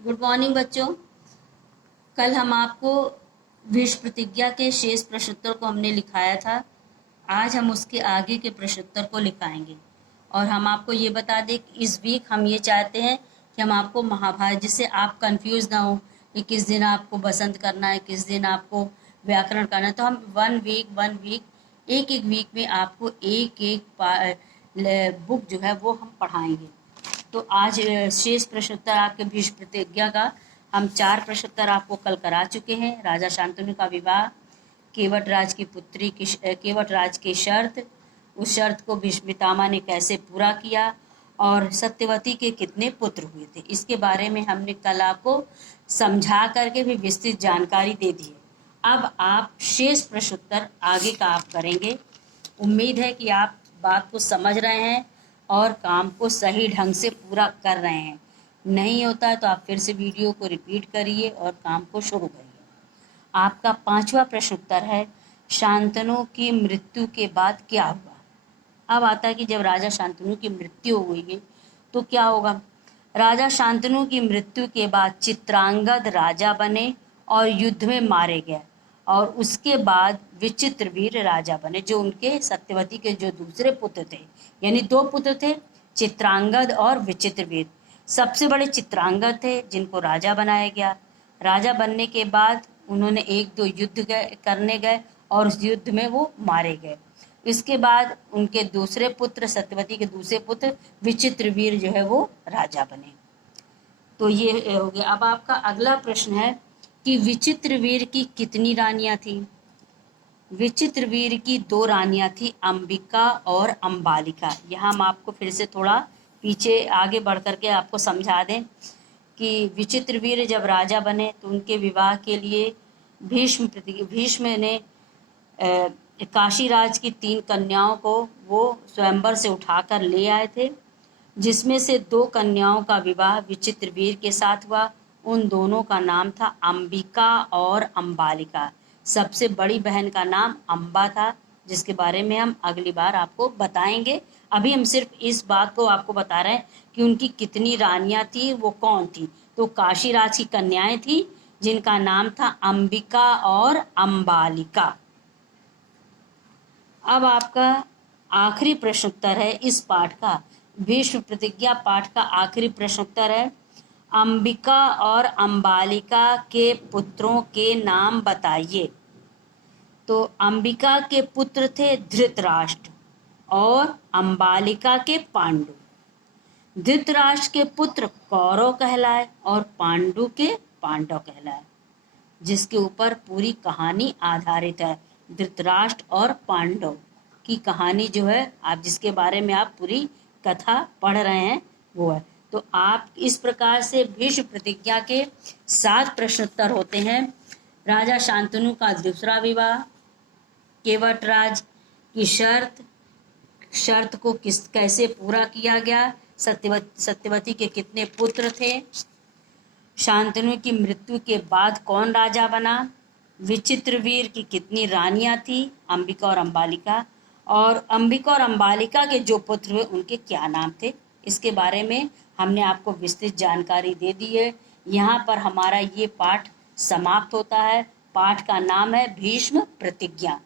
Good morning बच्चों। कल हम आपको भीष्म प्रतिज्ञा के शेष प्रश्नोत्तर को हमने लिखाया था। आज हम उसके आगे के प्रश्नोत्तर को लिखाएंगे और हम आपको ये बता दें कि इस वीक हम ये चाहते हैं कि हम आपको महाभारत, जिससे आप कंफ्यूज ना हो कि किस दिन आपको बसंत करना है, किस दिन आपको व्याकरण करना है। तो हम वन वीक एक एक वीक में आपको एक एक बुक जो है वो हम पढ़ाएंगे। तो आज शेष प्रश्नोत्तर आपके भीष्म प्रतिज्ञा का हम 4 प्रश्नोत्तर आपको कल करा चुके हैं। राजा शांतनु का विवाह, केवट राज की पुत्री की केवट राज की शर्त, उस शर्त को भीष्म पितामह ने कैसे पूरा किया और सत्यवती के कितने पुत्र हुए थे, इसके बारे में हमने कल आपको समझा करके भी विस्तृत जानकारी दे दी है। अब आप शेष प्रश्नोत्तर आगे का आप करेंगे। उम्मीद है कि आप बात को समझ रहे हैं और काम को सही ढंग से पूरा कर रहे हैं। नहीं होता है तो आप फिर से वीडियो को रिपीट करिए और काम को शुरू करिए। आपका 5वां प्रश्न उत्तर है, शांतनु की मृत्यु के बाद क्या हुआ। अब आता है कि जब राजा शांतनु की मृत्यु हुई तो क्या होगा। राजा शांतनु की मृत्यु के बाद चित्रांगद राजा बने और युद्ध में मारे गए और उसके बाद विचित्रवीर राजा बने, जो उनके सत्यवती के जो दूसरे पुत्र थे, यानी 2 पुत्र थे, चित्रांगद और विचित्रवीर। सबसे बड़े चित्रांगद थे जिनको राजा बनाया गया। राजा बनने के बाद उन्होंने 1-2 युद्ध करने गए और उस युद्ध में वो मारे गए। इसके बाद उनके दूसरे पुत्र, सत्यवती के दूसरे पुत्र विचित्रवीर जो है वो राजा बने। तो ये हो गया। अब आपका अगला प्रश्न है कि विचित्रवीर की कितनी रानियां थी। विचित्रवीर की 2 रानियां थी, अंबिका और अंबालिका। यहाँ हम आपको फिर से थोड़ा पीछे आगे बढ़ करके आपको समझा दें कि विचित्रवीर जब राजा बने तो उनके विवाह के लिए भीष्म ने काशीराज की 3 कन्याओं को वो स्वयंवर से उठाकर ले आए थे, जिसमें से 2 कन्याओं का विवाह विचित्रवीर के साथ हुआ। उन दोनों का नाम था अंबिका और अंबालिका। सबसे बड़ी बहन का नाम अंबा था, जिसके बारे में हम अगली बार आपको बताएंगे। अभी हम सिर्फ इस बात को आपको बता रहे हैं कि उनकी कितनी रानियां थी, वो कौन थी। तो काशीराज की कन्याएं थी जिनका नाम था अंबिका और अंबालिका। अब आपका आखिरी प्रश्नोत्तर है इस पाठ का, भीष्म प्रतिज्ञा पाठ का आखिरी प्रश्नोत्तर है, अंबिका और अंबालिका के पुत्रों के नाम बताइए। तो अंबिका के पुत्र थे धृतराष्ट्र और अंबालिका के पांडु। धृतराष्ट्र के पुत्र कौरव कहलाए और पांडु के पांडव कहलाए, जिसके ऊपर पूरी कहानी आधारित है। धृतराष्ट्र और पांडव की कहानी जो है, आप जिसके बारे में आप पूरी कथा पढ़ रहे हैं वो है। तो आप इस प्रकार से भीष्म प्रतिज्ञा के 7 प्रश्नोत्तर होते हैं। राजा शांतनु का दूसरा विवाह, केवट राज की शर्त को कैसे पूरा किया गया, सत्यवती के कितने पुत्र थे, शांतनु की मृत्यु के बाद कौन राजा बना, विचित्रवीर की कितनी रानियां थी, अंबिका और अंबालिका, और अंबिका और अंबालिका के जो पुत्र हुए उनके क्या नाम थे, इसके बारे में हमने आपको विस्तृत जानकारी दे दी है। यहाँ पर हमारा ये पाठ समाप्त होता है। पाठ का नाम है भीष्म प्रतिज्ञा।